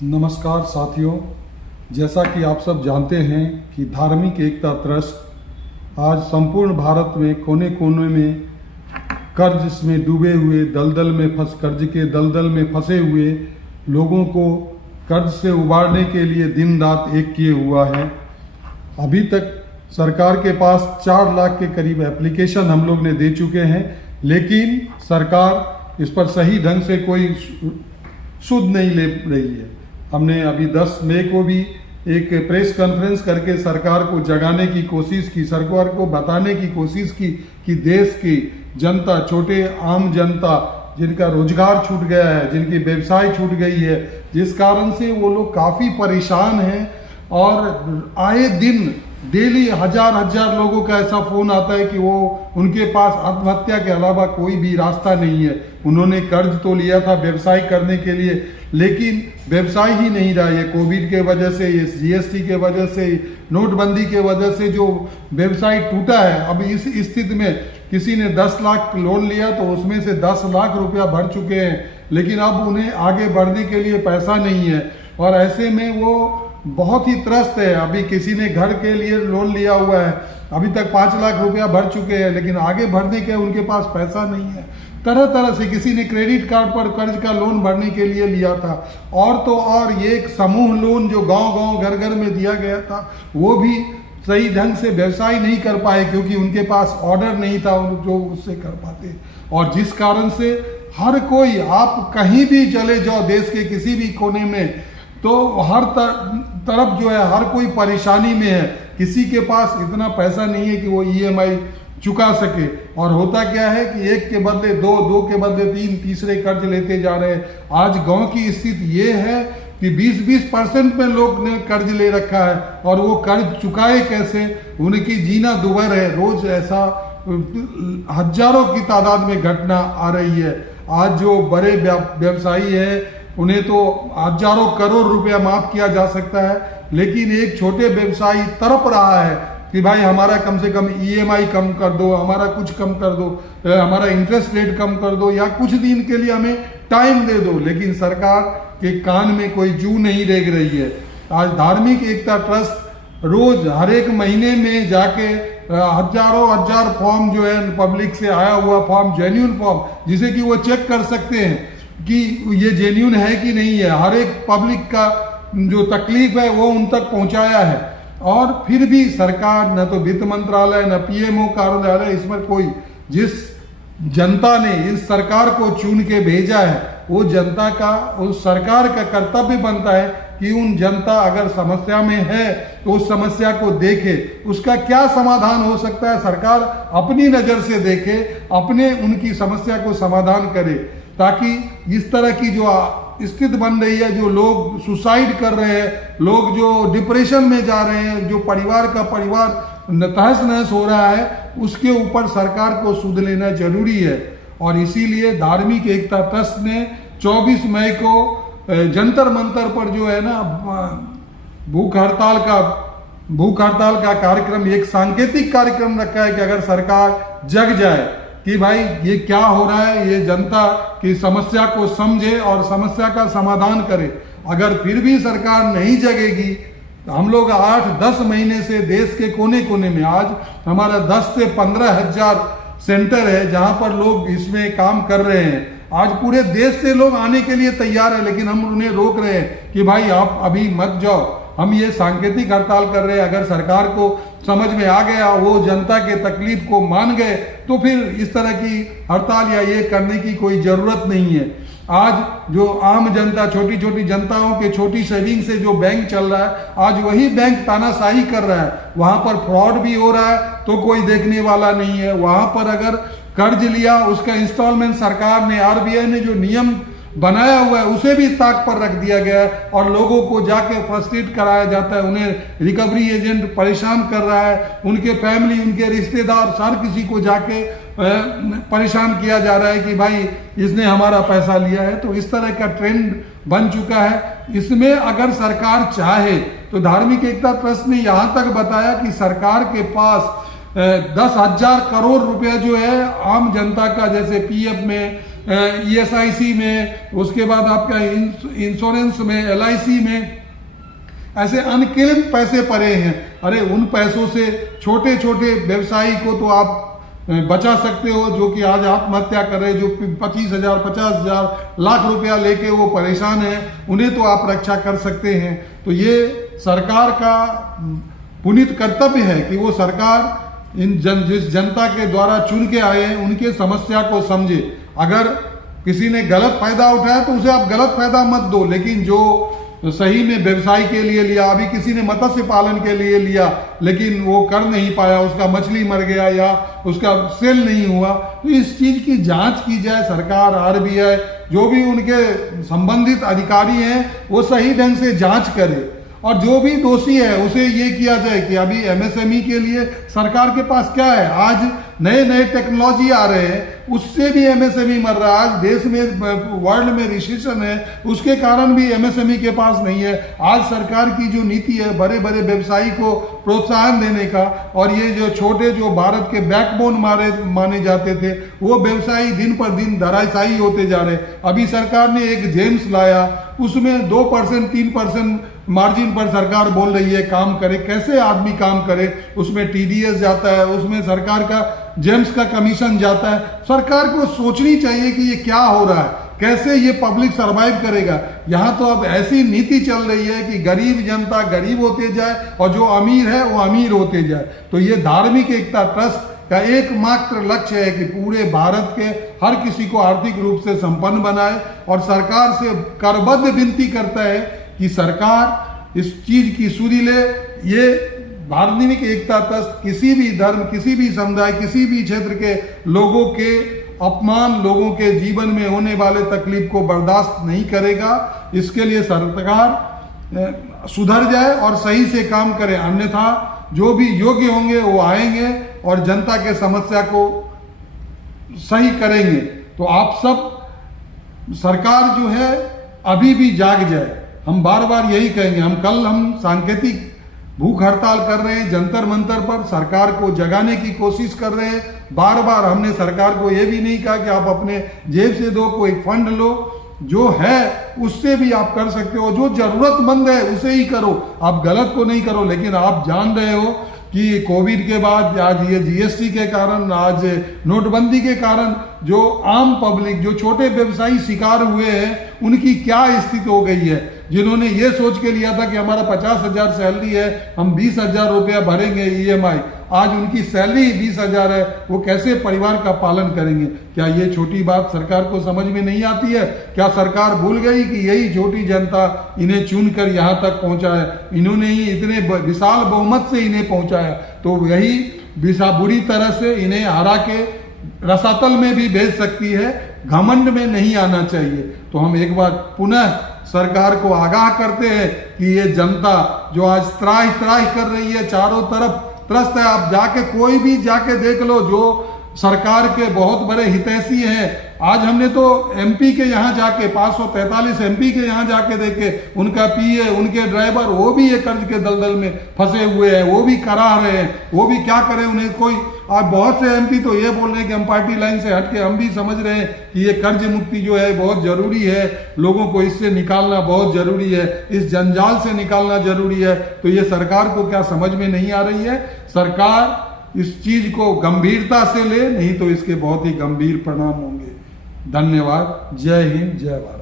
नमस्कार साथियों, जैसा कि आप सब जानते हैं कि धार्मिक एकता ट्रस्ट आज संपूर्ण भारत में कोने कोने में कर्ज में डूबे हुए कर्ज के दलदल में फंसे हुए लोगों को कर्ज से उबारने के लिए दिन रात एक किए हुआ है। अभी तक सरकार के पास 4 लाख के करीब एप्लीकेशन हम लोग ने दे चुके हैं, लेकिन सरकार इस पर सही ढंग से कोई सुध नहीं ले रही है। हमने अभी 10 मई को भी एक प्रेस कॉन्फ्रेंस करके सरकार को जगाने की कोशिश की, सरकार को बताने की कोशिश की कि देश की जनता, छोटे आम जनता जिनका रोजगार छूट गया है, जिनकी व्यवसाय छूट गई है, जिस कारण से वो लोग काफ़ी परेशान हैं और आए दिन डेली हजार लोगों का ऐसा फोन आता है कि वो उनके पास आत्महत्या के अलावा कोई भी रास्ता नहीं है। उन्होंने कर्ज तो लिया था व्यवसाय करने के लिए, लेकिन व्यवसाय ही नहीं रहा। ये कोविड के वजह से, ये जीएसटी के वजह से, नोटबंदी के वजह से जो व्यवसाय टूटा है, अब इस स्थिति में किसी ने 10 लाख लोन लिया तो उसमें से 10 लाख रुपया भर चुके हैं, लेकिन अब उन्हें आगे बढ़ने के लिए पैसा नहीं है और ऐसे में वो बहुत ही त्रस्त है। अभी किसी ने घर के लिए लोन लिया हुआ है, अभी तक 5 लाख रुपया भर चुके हैं, लेकिन आगे बढ़ने के उनके पास पैसा नहीं है। तरह तरह से किसी ने क्रेडिट कार्ड पर कर्ज का लोन भरने के लिए लिया था, और तो और ये एक समूह लोन जो गांव घर घर में दिया गया था, वो भी सही ढंग से व्यवसाय नहीं कर पाए क्योंकि उनके पास ऑर्डर नहीं था जो उससे कर पाते। और जिस कारण से हर कोई, आप कहीं भी चले जाओ देश के किसी भी कोने में, तो हर तरफ जो है हर कोई परेशानी में है। किसी के पास इतना पैसा नहीं है कि वो ईएमआई चुका सके, और होता क्या है कि एक के बदले दो के बदले 3 तीसरे कर्ज लेते जा रहे हैं। आज गांव की स्थिति ये है कि 20% में लोग ने कर्ज ले रखा है और वो कर्ज चुकाए कैसे, उनकी जीना दुभर है। रोज ऐसा हजारों की तादाद में घटना आ रही है। आज जो बड़े व्यवसायी है उन्हें तो हजारों करोड़ रुपया माफ किया जा सकता है, लेकिन एक छोटे व्यवसायी तड़प रहा है कि भाई हमारा कम से कम ईएमआई कम कर दो, हमारा कुछ कम कर दो, हमारा इंटरेस्ट रेट कम कर दो, या कुछ दिन के लिए हमें टाइम दे दो, लेकिन सरकार के कान में कोई जू नहीं रेंग रही है। आज धार्मिक एकता ट्रस्ट रोज हर एक महीने में जाके हजार फॉर्म जो है पब्लिक से आया हुआ फॉर्म, जेन्युइन फॉर्म, जिसे कि वो चेक कर सकते हैं कि ये जेन्युइन है कि नहीं है, हर एक पब्लिक का जो तकलीफ है वो उन तक पहुंचाया है। और फिर भी सरकार, न तो वित्त मंत्रालय न पीएमओ कार्यालय, इसमें कोई, जिस जनता ने इस सरकार को चुन के भेजा है, वो जनता का, उस सरकार का कर्तव्य बनता है कि उन जनता अगर समस्या में है तो उस समस्या को देखे, उसका क्या समाधान हो सकता है सरकार अपनी नज़र से देखे, अपने उनकी समस्या को समाधान करे, ताकि इस तरह की जो स्थिति बन रही है, जो लोग सुसाइड कर रहे हैं, लोग जो डिप्रेशन में जा रहे हैं, जो परिवार का परिवार तहस नहस हो रहा है, उसके ऊपर सरकार को सुध लेना जरूरी है। और इसीलिए धार्मिक एकता ट्रस्ट ने 24 मई को जंतर मंतर पर जो है ना भूख हड़ताल का कार्यक्रम, एक सांकेतिक कार्यक्रम रखा है कि अगर सरकार जग जाए कि भाई ये क्या हो रहा है, ये जनता की समस्या को समझे और समस्या का समाधान करे। अगर फिर भी सरकार नहीं जगेगी तो हम लोग 8-10 महीने से देश के कोने कोने में, आज हमारा 10 से 15 हजार सेंटर है जहां पर लोग इसमें काम कर रहे हैं। आज पूरे देश से लोग आने के लिए तैयार है, लेकिन हम उन्हें रोक रहे हैं कि भाई आप अभी मत जाओ, हम ये सांकेतिक हड़ताल कर रहे हैं। अगर सरकार को समझ में आ गया, वो जनता के तकलीफ को मान गए, तो फिर इस तरह की हड़ताल या ये करने की कोई जरूरत नहीं है। आज जो आम जनता, छोटी छोटी जनताओं के छोटी सेविंग से जो बैंक चल रहा है, आज वही बैंक तानाशाही कर रहा है। वहां पर फ्रॉड भी हो रहा है तो कोई देखने वाला नहीं है। वहां पर अगर कर्ज लिया, उसका इंस्टॉलमेंट सरकार ने, आरबीआई ने जो नियम बनाया हुआ है उसे भी ताक पर रख दिया गया है और लोगों को जाके फ्रस्ट्रेट कराया जाता है। उन्हें रिकवरी एजेंट परेशान कर रहा है, उनके फैमिली, उनके रिश्तेदार, हर किसी को जाके परेशान किया जा रहा है कि भाई इसने हमारा पैसा लिया है। तो इस तरह का ट्रेंड बन चुका है। इसमें अगर सरकार चाहे तो धार्मिक एकता ट्रस्ट ने यहाँ तक बताया कि सरकार के पास 10,000 करोड़ रुपया जो है आम जनता का, जैसे पीएफ में ESIC में, उसके बाद आपका इंश्योरेंस में, LIC में, ऐसे अनगिनत पैसे पड़े हैं। अरे उन पैसों से छोटे छोटे व्यवसायी को तो आप बचा सकते हो, जो कि आज आत्महत्या कर रहे, जो 25,000, 50,000, लाख रुपया लेके वो परेशान है, उन्हें तो आप रक्षा कर सकते हैं। तो ये सरकार का पुनीत कर्तव्य है कि वो सरकार जिस जनता के द्वारा चुन के आए हैं उनके समस्या को समझे। अगर किसी ने गलत फायदा उठाया तो उसे आप गलत फायदा मत दो, लेकिन जो सही में व्यवसाय के लिए लिया, अभी किसी ने मत्स्य पालन के लिए लिया लेकिन वो कर नहीं पाया, उसका मछली मर गया या उसका सेल नहीं हुआ, तो इस चीज की जांच की जाए। सरकार, RBI, जो भी उनके संबंधित अधिकारी हैं वो सही ढंग से जांच करे, और जो भी दोषी है उसे ये किया जाए कि अभी MSME के लिए सरकार के पास क्या है। आज नए नए टेक्नोलॉजी आ रहे हैं, उससे भी MSME मर रहा है। आज देश में, वर्ल्ड में रिसेशन है, उसके कारण भी MSME के पास नहीं है। आज सरकार की जो नीति है बड़े बड़े व्यवसायी को प्रोत्साहन देने का, और ये जो छोटे, जो भारत के बैकबोन माने जाते थे, वो व्यवसायी दिन पर दिन धराशायी होते जा रहे। अभी सरकार ने एक जेम्स लाया, उसमें 2%, 3% मार्जिन पर सरकार बोल रही है काम करे। कैसे आदमी काम करे? उसमें TDS जाता है, उसमें सरकार का जेम्स का कमीशन जाता है। सरकार को सोचनी चाहिए कि ये क्या हो रहा है, कैसे ये पब्लिक सरवाइव करेगा। यहाँ तो अब ऐसी नीति चल रही है कि गरीब जनता गरीब होते जाए और जो अमीर है वो अमीर होते जाए। तो ये धार्मिक एकता ट्रस्ट का एकमात्र लक्ष्य है कि पूरे भारत के हर किसी को आर्थिक रूप से संपन्न बनाए, और सरकार से करबद्ध विनती करता है कि सरकार इस चीज की सुधि ले। ये धार्मिक एकता ट्रस्ट किसी भी धर्म, किसी भी समुदाय, किसी भी क्षेत्र के लोगों के अपमान, लोगों के जीवन में होने वाले तकलीफ को बर्दाश्त नहीं करेगा। इसके लिए सरकार सुधर जाए और सही से काम करे, अन्यथा जो भी योग्य होंगे वो आएंगे और जनता के समस्या को सही करेंगे। तो आप सब, सरकार जो है अभी भी जाग जाए। हम बार बार यही कहेंगे। हम सांकेतिक भूख हड़ताल कर रहे हैं जंतर मंतर पर, सरकार को जगाने की कोशिश कर रहे हैं। बार बार हमने सरकार को यह भी नहीं कहा कि आप अपने जेब से दो, कोई फंड लो, जो है उससे भी आप कर सकते हो। जो जरूरतमंद है उसे ही करो, आप गलत को नहीं करो। लेकिन आप जान रहे हो कि कोविड के बाद, आज ये GST के कारण, आज नोटबंदी के कारण जो आम पब्लिक, जो छोटे व्यवसायी शिकार हुए हैं, उनकी क्या स्थिति हो गई है। जिन्होंने ये सोच के लिया था कि हमारा 50,000 सैलरी है, हम 20,000 रुपया भरेंगे EMI, आज उनकी सैलरी 20,000 है, वो कैसे परिवार का पालन करेंगे? क्या ये छोटी बात सरकार को समझ में नहीं आती है? क्या सरकार भूल गई कि यही छोटी जनता इन्हें चुनकर यहाँ तक पहुंचा है? इन्होंने ही इतने विशाल बहुमत से इन्हें पहुंचाया, तो यही बुरी तरह से इन्हें हरा के रसातल में भी भेज सकती है। घमंड में नहीं आना चाहिए। तो हम एक बार पुनः सरकार को आगाह करते हैं कि ये जनता जो आज त्राही त्राही कर रही है, चारों तरफ त्रस्त है। आप जाके, कोई भी जाके देख लो, जो सरकार के बहुत बड़े हितैषी हैं। आज हमने तो MP के यहाँ जाके, 543 MP के यहाँ जाके देखे, उनका PA, उनके ड्राइवर, वो भी ये कर्ज के दलदल में फंसे हुए हैं, वो भी करा रहे हैं। वो भी क्या करें, उन्हें कोई, आज बहुत से MP तो ये बोल रहे हैं कि हम पार्टी लाइन से हटके, हम भी समझ रहे हैं कि ये कर्ज मुक्ति जो है बहुत जरूरी है, लोगों को इससे निकालना बहुत जरूरी है, इस जंजाल से निकालना जरूरी है। तो ये सरकार को क्या समझ में नहीं आ रही है? सरकार इस चीज को गंभीरता से ले, नहीं तो इसके बहुत ही गंभीर परिणाम होंगे। धन्यवाद। जय हिंद, जय भारत।